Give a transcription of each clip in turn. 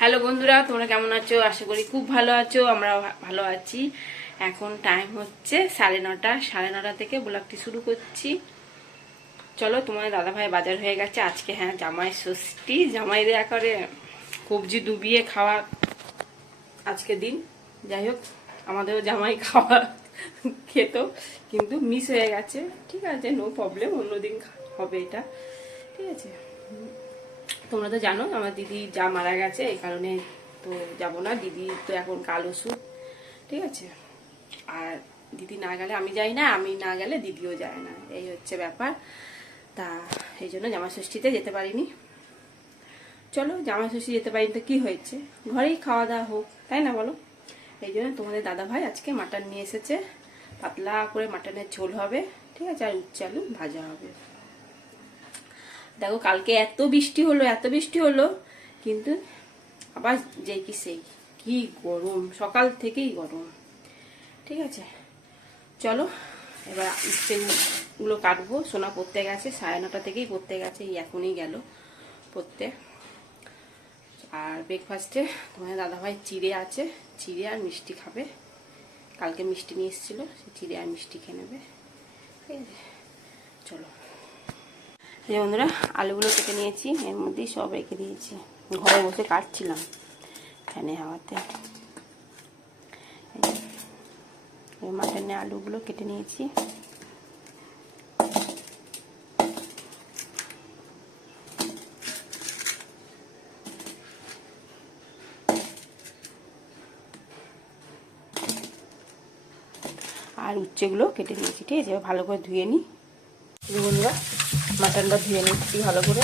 Hello বন্ধুরা, তোমরা কেমন আছো? আশা করি খুব ভালো আছো। আমরা ভালো আছি। এখন টাইম হচ্ছে 9:30। 9:30 থেকে ব্লগটি শুরু করছি। চলো, তোমার দাদাভাই বাজার হয়ে গেছে আজকে। হ্যাঁ, জামাই ষষ্ঠী, জামাইদের একেবারে কবজি ডুবিয়ে খাওয়া আজকে দিন। যাই হোক, আমাদেরও জামাই খাওয়া খেত, কিন্তু মিস হয়ে গেছে। ঠিক আছে, নো প্রবলেম, অন্যদিন হবে এটা। ঠিক আছে, তোমরা তো জানো আমার দিদি যা মারা গেছে, এই কারণে তো যাব না। দিদি তো এখন কাল ওষুধ। ঠিক আছে, আর দিদি না গেলে আমি যাই না, আমি না গেলে দিদিও যায় না, এই হচ্ছে ব্যাপার। তা এই জন্য জামা ষষ্ঠীতে যেতে পারিনি। চলো, জামা ষষ্ঠী যেতে পারিনি তো কি হয়েছে, ঘরেই খাওয়া দাওয়া হোক, তাই না বলো? এই জন্য তোমাদের দাদা ভাই আজকে মাটন নিয়ে এসেছে। পাতলা করে মাটনের ঝোল হবে, ঠিক আছে, আর উচ্ছে আলু ভাজা হবে। দেখো, কালকে এত বৃষ্টি হলো, এত বৃষ্টি হলো, কিন্তু আবার যে কি সেই কি গরম, সকাল থেকেই গরম। ঠিক আছে, চলো এবার উচ্ছেগুলো কাটবো। সোনা পড়তে গেছে, 9:30 থেকেই পড়তে গেছে, এই এখনই গেল পড়তে। আর ব্রেকফাস্টে তোমার দাদাভাই চিড়ে আছে, চিড়ে আর মিষ্টি খাবে। কালকে মিষ্টি নিয়ে এসেছিল, সে চিড়ে আর মিষ্টি খেয়ে নেবে। ঠিক আছে, চলো। এই বন্ধুরা, আলুগুলো কেটে নিয়েছি, এর মধ্যেই সব রেখে দিয়েছি। ঘরে বসে কাটছিলাম ফ্যানে হাওয়াতে। মাটনে আলুগুলো কেটে নিয়েছি। আর উচ্ছেগুলো কেটে নিয়েছি। ঠিক আছে, ভালো করে ধুয়ে নিই। বন্ধুরা, মাটনটা ধুয়ে নিচ্ছি ভালো করে।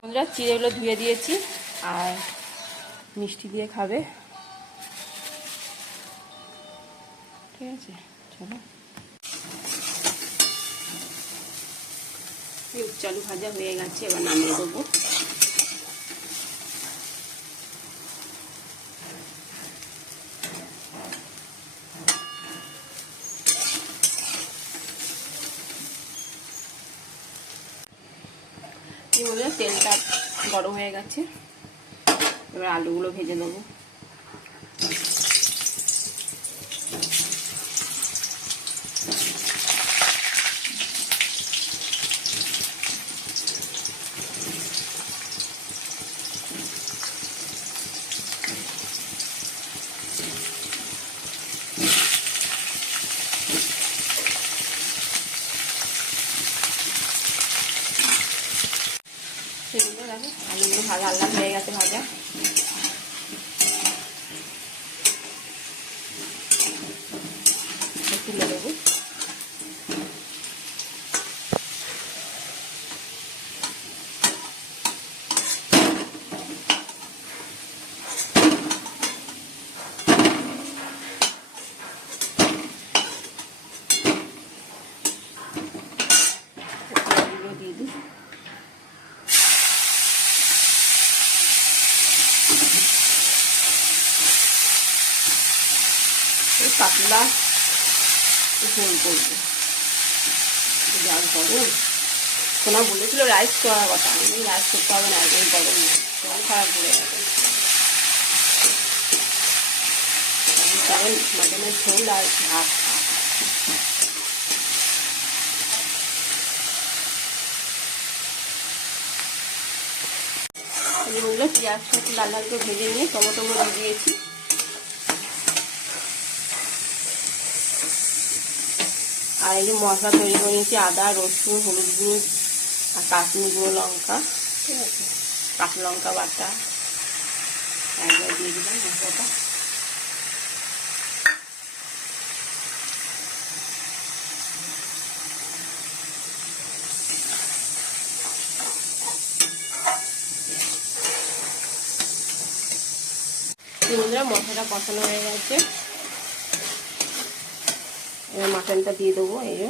বন্ধুরা, চিড়েগুলো ধুয়ে দিয়েছি, আর মিষ্টি দিয়ে খাবে। ঠিক আছে, চলো। এই উচ্ছে আলু ভাজা হয়ে গেছে, এবার নামিয়ে দেবো। কি বলে, তেলটা গরম হয়ে গেছে, এবার আলুগুলো ভেজে দেবো। সেগুলো দেখো, আলুগুলো ভাজা আলাদা হয়ে গেছে ভাজা। তুলে দেবো। দিয়ে দিই। পাতলা ঝোল করবো, যা গরম। সোনা বলেছিল রাইস করার কথা, আমি রাইস করতে হবে না, একদম গরম না, শরীর খারাপ করে যাবে। কারণ মাটনের ঝোল আর ভাত। বললো পেঁয়াজটা একটু লাল লাল করে ভেজে নিয়ে টমেটো দিয়ে দিয়েছি। আর এই যে মশলা তৈরি করে নিয়েছি, আদা, রসুন, হলুদ গুঁড়ো আর কাশ্মীরি গুঁড়ো লঙ্কা। ঠিক আছে, কাঁচা লঙ্কা বাটা একবার দিয়ে দিলাম মশলাটা। মশলাটা কষানো হয়ে গেছে, এবার মাটনটা দিয়ে দেবো। এই যে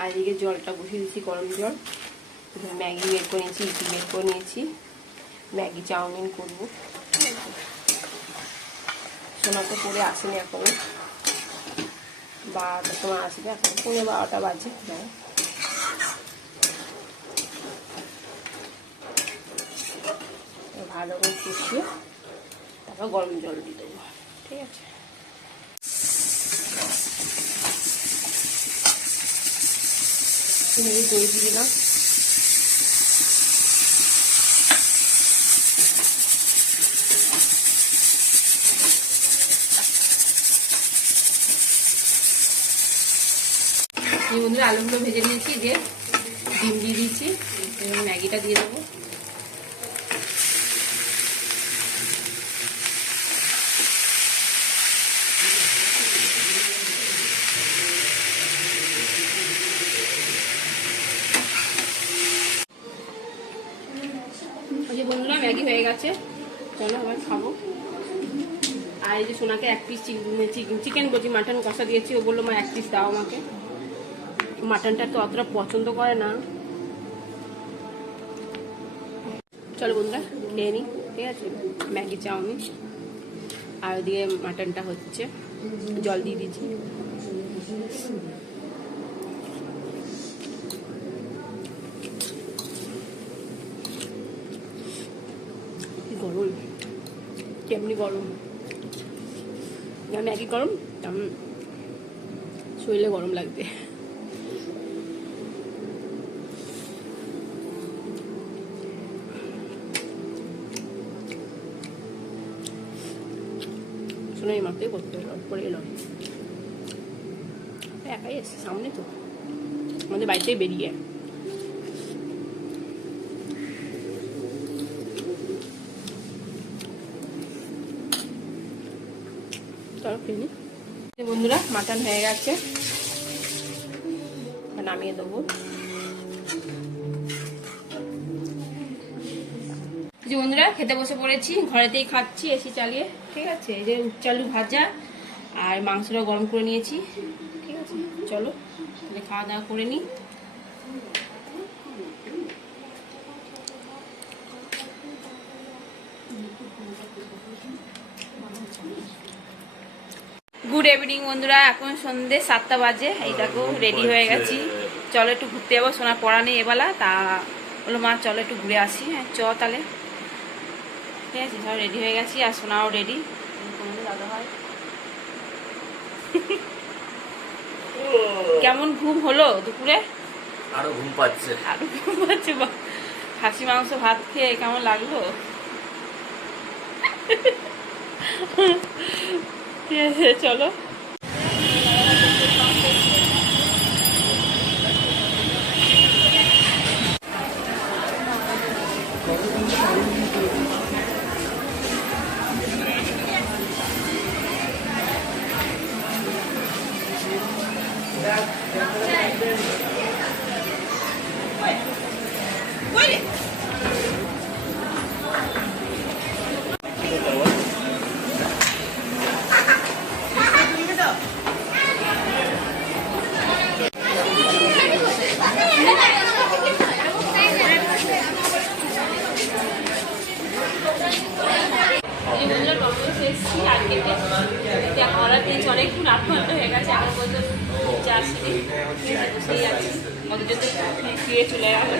আর এদিকে জলটা বসিয়ে দিচ্ছি, গরম জল। ম্যাগি বের করে নিয়েছি, ইপি বের করে নিয়েছি, ম্যাগি চাউমিন করবো। সোনা তো পরে আসেনি এখনো, 12টার সময় আসবে, এখন 12:15 বাজে। ভালো করে কষিয়ে তারপর গরম জল দিয়ে দেবো, ঠিক আছে। দই দিয়ে দিলাম, বন্ধুরা আলুগুলো ভেজে নিয়েছি, দিয়ে ডিম দিয়ে দিয়েছি, ম্যাগিটা দিয়ে দেবো। বন্ধুরা ম্যাগি হয়ে গেছে, চলো আবার খাবো। আর এই যে সোনাকে 1 পিস চিকেন বলছি, মাটন কষা দিয়েছি, ও বললো মা 1 পিস দাও আমাকে। মাটনটা তো অতটা পছন্দ করে না। চলো বন্ধুরা খেয়ে নিই, ঠিক আছে। ম্যাগি চাউমিন আর ওদিকে মাটনটা হচ্ছে, জল দিয়ে দিচ্ছি। গরম, কেমনি গরম, ম্যাগি গরম, তেমন শরীরে গরম লাগবে। শোনো এই মাত্রই করতে পরে এলো, একাই এসছে সামনে তো, আমাদের বাড়িতেই বেরিয়ে। বন্ধুরা মাটন হয়ে গেছে, নামিয়ে দেবো। যে বন্ধুরা খেতে বসে পড়েছি, ঘরেতেই খাচ্ছি এসি চালিয়ে, ঠিক আছে। এই যে চালু ভাজা আর মাংসটা গরম করে নিয়েছি, ঠিক আছে। চলো তাহলে খাওয়া দাওয়া করে নিই। গুড ইভিনিং বন্ধুরা, এখন সন্ধ্যে 7টা বাজে। এই দেখো রেডি হয়ে গেছি, চলো একটু ঘুরতে যাবো। সোনা পড়া নেই এবেলা, তা বলো মা চলো একটু ঘুরে আসি। হ্যাঁ চ তাহলে, ঠিক আছে। সব রেডি হয়ে গেছি, আর সোনাও রেডি। দাদা ভাই কেমন ঘুম হলো দুপুরে? আরো ঘুম পাচ্ছে, আরো ঘুম পাচ্ছে। খাসি মাংস ভাত খেয়ে কেমন লাগলো? ঠিক আছে চলো। অনেকক্ষণ 8 ঘন্টা হয়ে গেছে, এখন পর্যন্ত আসেনি, বসেই আছি। অত যদি ফিরে চলে গেল।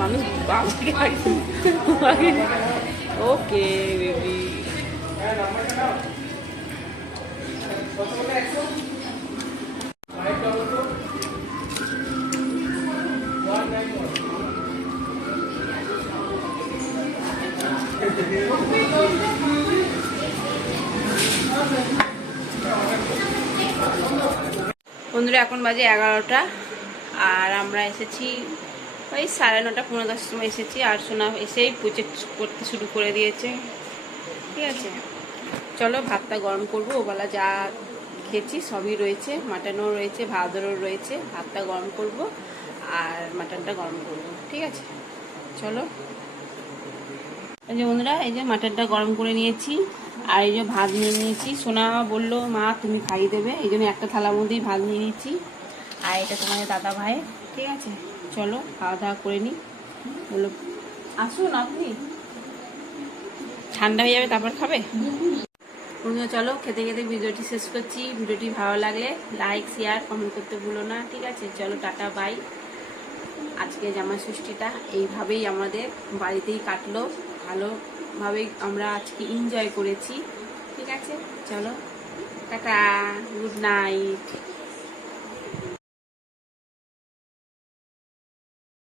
মানুষ বাবাকে ওকে বেবি। বন্ধুরা এখন বাজে 11টা, আর আমরা এসেছি ওই 9:30 9:10 সময় এসেছি। আর সোনা এসেই প্রজেক্ট করতে শুরু করে দিয়েছে। ঠিক আছে, চলো ভাতটা গরম করবো। ওবেলা যা খেয়েছি সবই রয়েছে, মাটনও রয়েছে, ভাতও রয়েছে। ভাতটা গরম করব আর মাটনটা গরম করব। ঠিক আছে, চলো। এই যে বন্ধুরা, এই যে মাটনটা গরম করে নিয়েছি আর এই যে ভাত নিয়ে নিয়েছি। সোনা বললো মা তুমি খাইয়ে দেবে, এই জন্য একটা থালার মধ্যেই ভাত নিয়ে নিচ্ছি। আর এটা তোমাদের দাদা ভাই। ঠিক আছে, চলো খাওয়া দাওয়া করে নিই। বললো আসুন আপনি, ঠান্ডা হয়ে যাবে তারপর খাবে। বন্ধুরা চলো খেতে খেতে ভিডিওটি শেষ করছি। ভিডিওটি ভালো লাগলে লাইক শেয়ার কমেন্ট করতে ভুলো না। ঠিক আছে, চলো টাটা বাই। আজকে জামাই ষষ্ঠীটা এইভাবেই আমাদের বাড়িতেই কাটলো, ভালোভাবেই আমরা আজকে এনজয় করেছি। ঠিক আছে, চলো টাটা, গুড নাইট।